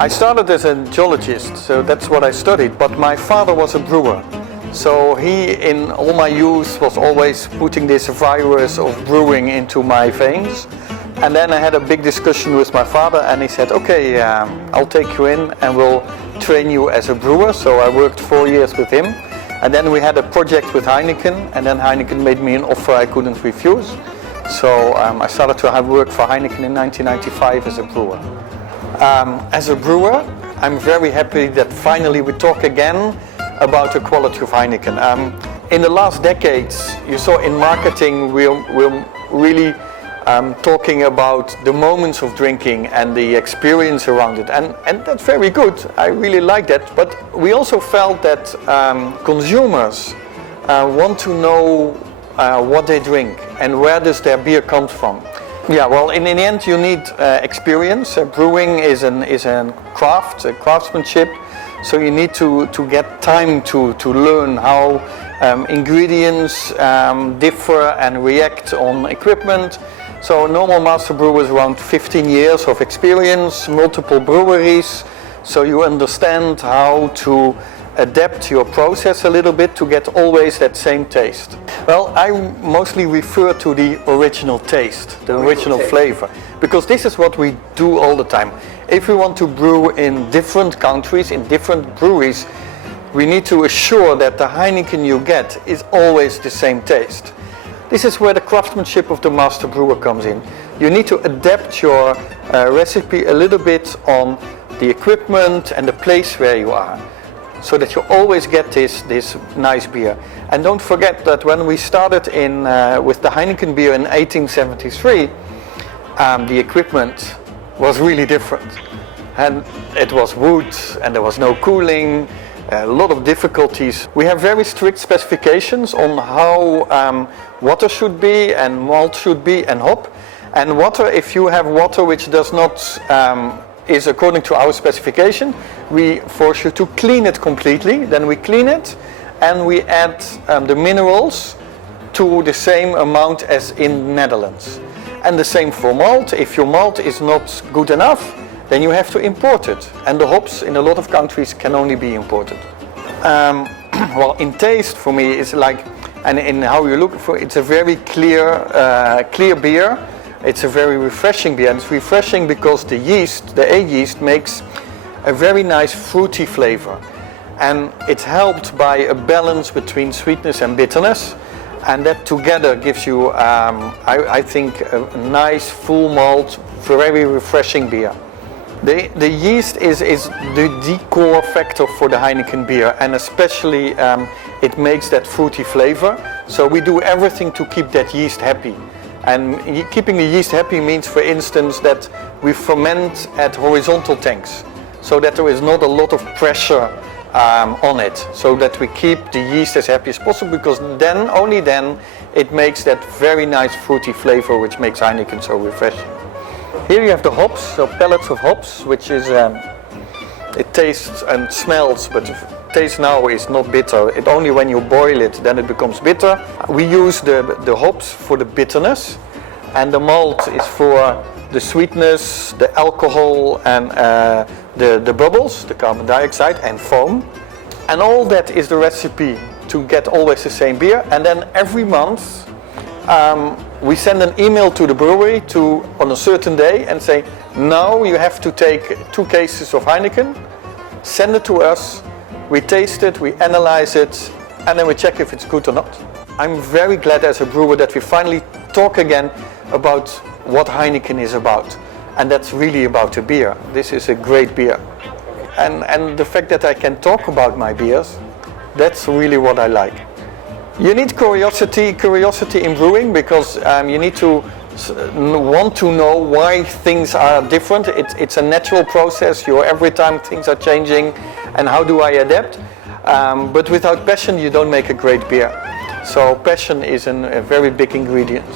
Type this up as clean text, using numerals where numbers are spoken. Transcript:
I started as a geologist, so that's what I studied, but my father was a brewer. So he, in all my youth, was always putting this virus of brewing into my veins. And then I had a big discussion with my father, and he said, okay, I'll take you in and we'll train you as a brewer. So I worked 4 years with him. And then we had a project with Heineken, and then Heineken made me an offer I couldn't refuse. So I started to have work for Heineken in 1995 as a brewer. As a brewer, I'm very happy that finally we talk again about the quality of Heineken. In the last decades, you saw in marketing, we're really talking about the moments of drinking and the experience around it. And that's very good. I really like that. But we also felt that consumers want to know what they drink and where does their beer come from. Yeah, well, in the end, you need experience. Brewing is a craft, a craftsmanship. So you need to get time to learn how ingredients differ and react on equipment. So normal master brewers around 15 years of experience, multiple breweries. So you understand how to adapt your process a little bit to get always that same taste. Well, I mostly refer to the original taste, the original flavor, because this is what we do all the time. If we want to brew in different countries, in different breweries, we need to assure that the Heineken you get is always the same taste. This is where the craftsmanship of the master brewer comes in. You need to adapt your recipe a little bit on the equipment and the place where you are, so that you always get this nice beer. And don't forget that when we started with the Heineken beer in 1873, the equipment was really different. And it was wood and there was no cooling, a lot of difficulties. We have very strict specifications on how water should be and malt should be and hop. And water, if you have water which does not is according to our specification, we force you to clean it completely. Then we clean it and we add the minerals to the same amount as in the Netherlands. And the same for malt. If your malt is not good enough, then you have to import it. And the hops in a lot of countries can only be imported. Well, in taste for me is like, and in how you look for, it's a very clear beer. It's a very refreshing beer, and it's refreshing because the yeast, the A yeast, makes a very nice fruity flavor. And it's helped by a balance between sweetness and bitterness, and that together gives you, I think, a nice full malt, very refreshing beer. The yeast is the core factor for the Heineken beer, and especially it makes that fruity flavor. So we do everything to keep that yeast happy. And keeping the yeast happy means, for instance, that we ferment at horizontal tanks, so that there is not a lot of pressure on it, so that we keep the yeast as happy as possible, because then, only then, it makes that very nice fruity flavor which makes Heineken so refreshing. Here you have the hops, so pellets of hops, which is, it tastes and smells, but taste now is not bitter. It only when you boil it, then it becomes bitter. We use the hops for the bitterness, and the malt is for the sweetness, the alcohol, and the bubbles, the carbon dioxide and foam. And all that is the recipe to get always the same beer. And then every month we send an email to the brewery on a certain day and say, now you have to take 2 cases of Heineken, send it to us, we taste it, we analyze it, and then we check if it's good or not. I'm very glad as a brewer that we finally talk again about what Heineken is about. And that's really about the beer. This is a great beer. And the fact that I can talk about my beers, that's really what I like. You need curiosity in brewing, because you need to want to know why things are different. It's a natural process. Every time things are changing, and how do I adapt? But without passion, you don't make a great beer. So passion is a very big ingredient.